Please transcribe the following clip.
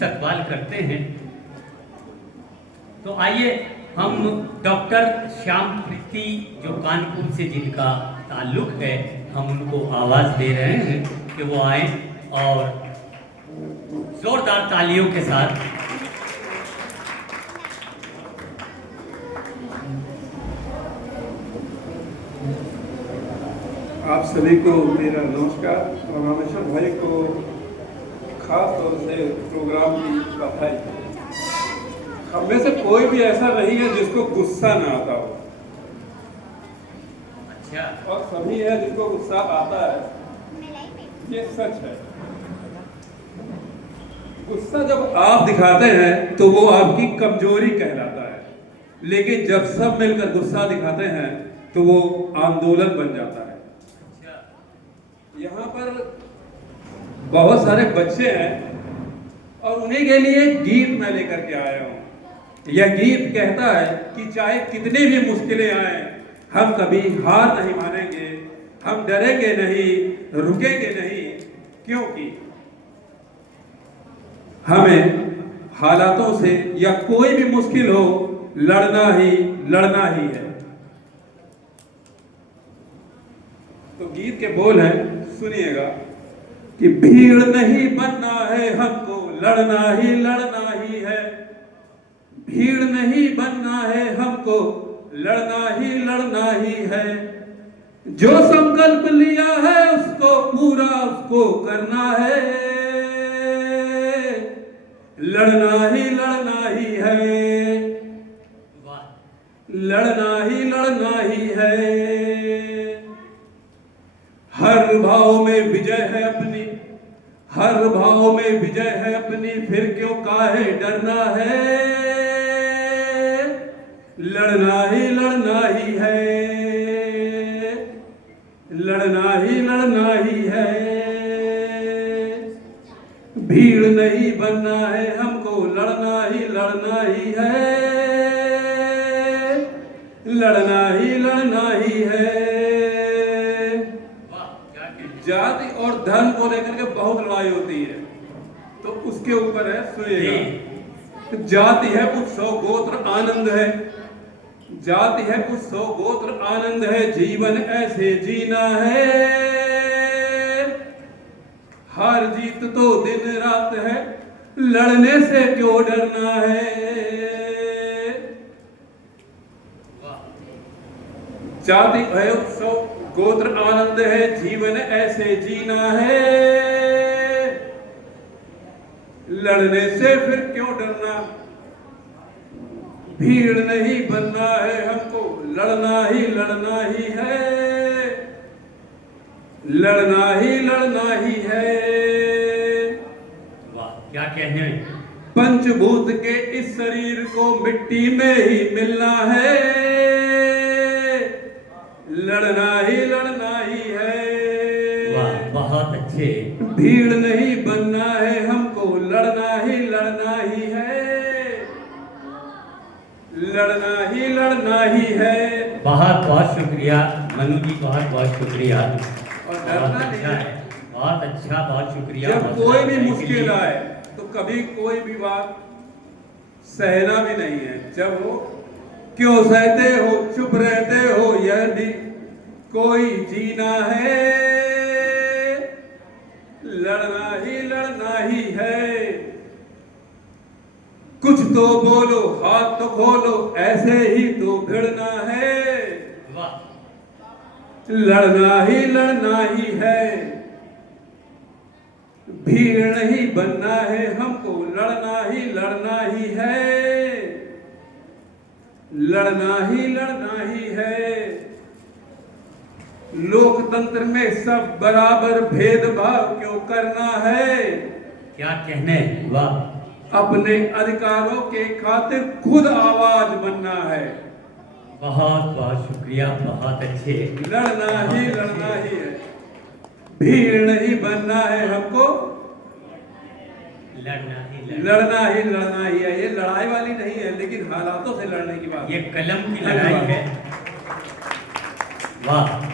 सवाल करते हैं। तो आइए हम डॉक्टर श्याम प्रीति जो कानपुर से जिनका ताल्लुक है, हम उनको आवाज़ दे रहे हैं कि वो आए और जोरदार तालियों के साथ। आप सभी को मेरा नमस्कार और रामेश्वर भाई को खास तौर से प्रोग्राम की बधाई। हम में से कोई भी ऐसा नहीं है जिसको गुस्सा ना आता हो। अच्छा। और सभी है जिनको गुस्सा आता है, ये सच है। गुस्सा जब आप दिखाते हैं तो वो आपकी कमजोरी कहलाता है, लेकिन जब सब मिलकर गुस्सा दिखाते हैं तो वो आंदोलन बन जाता है। यहाँ पर बहुत सारे बच्चे हैं और उन्हीं के लिए गीत मैं लेकर के आया हूँ। यह गीत कहता है कि चाहे कितनी भी मुश्किलें आए, हम कभी हार नहीं मानेंगे, हम डरेंगे नहीं, रुकेंगे नहीं, क्योंकि हमें हालातों से या कोई भी मुश्किल हो लड़ना ही है। तो गीत के बोल हैं, सुनिएगा कि भीड़ नहीं बनना है हमको, लड़ना ही है। भीड़ नहीं बनना है हमको, लड़ना ही है। जो संकल्प लिया है उसको पूरा उसको करना है। लड़ना ही है। लड़ना ही है। हर भाव में विजय है अपनी, हर भाव में विजय है अपनी, फिर क्यों काहे डरना है। लड़ना ही है। लड़ना ही है। भीड़ नहीं बनना है हमको, लड़ना ही है। लड़ना ही है। जाति और धर्म को लेकर के बहुत लड़ाई होती है, तो उसके ऊपर है, सुनिएगा। जाति है उत्सव गोत्र आनंद है, जाति है उत्सव गोत्र आनंद है, जीवन ऐसे जीना है। हार जीत तो दिन रात है, लड़ने से क्यों डरना है। जाति है उत्सव गोत्र आनंद है, जीवन ऐसे जीना है। लड़ने से फिर क्यों डरना। भीड़ नहीं बनना है हमको, लड़ना ही है। लड़ना ही है। वाह, क्या कहने। पंचभूत के इस शरीर को मिट्टी में ही मिलना है। लड़ना ही है। वाह, बहुत अच्छे। भीड़ नहीं बनना है हमको, लड़ना ही है। लड़ना ही है। बहुत बहुत शुक्रिया मनु जी, बहुत बहुत शुक्रिया। और डरना नहीं है। बहुत अच्छा, बहुत शुक्रिया। जब कोई भी मुश्किल आए तो कभी कोई भी बात सहना भी नहीं है। जब हो क्यों सहते हो, चुप रहते हो, यदि कोई जीना है। लड़ना ही है। कुछ तो बोलो, हाथ तो खोलो, ऐसे ही तो भिड़ना है। लड़ना ही है। भीड़ नहीं बनना है हमको, लड़ना ही है। लड़ना ही है। लोकतंत्र में सब बराबर, भेदभाव क्यों करना है। क्या कहने। वाह। अपने अधिकारों के खातिर खुद आवाज बनना है। बहुत बहुत शुक्रिया, बहुत अच्छे। लड़ना ही है। भीड़ नहीं बनना है हमको, लड़ना ही है। ये लड़ाई वाली नहीं है, लेकिन हालातों से लड़ने की बात। ये कलम की लड़ाई है। वाह।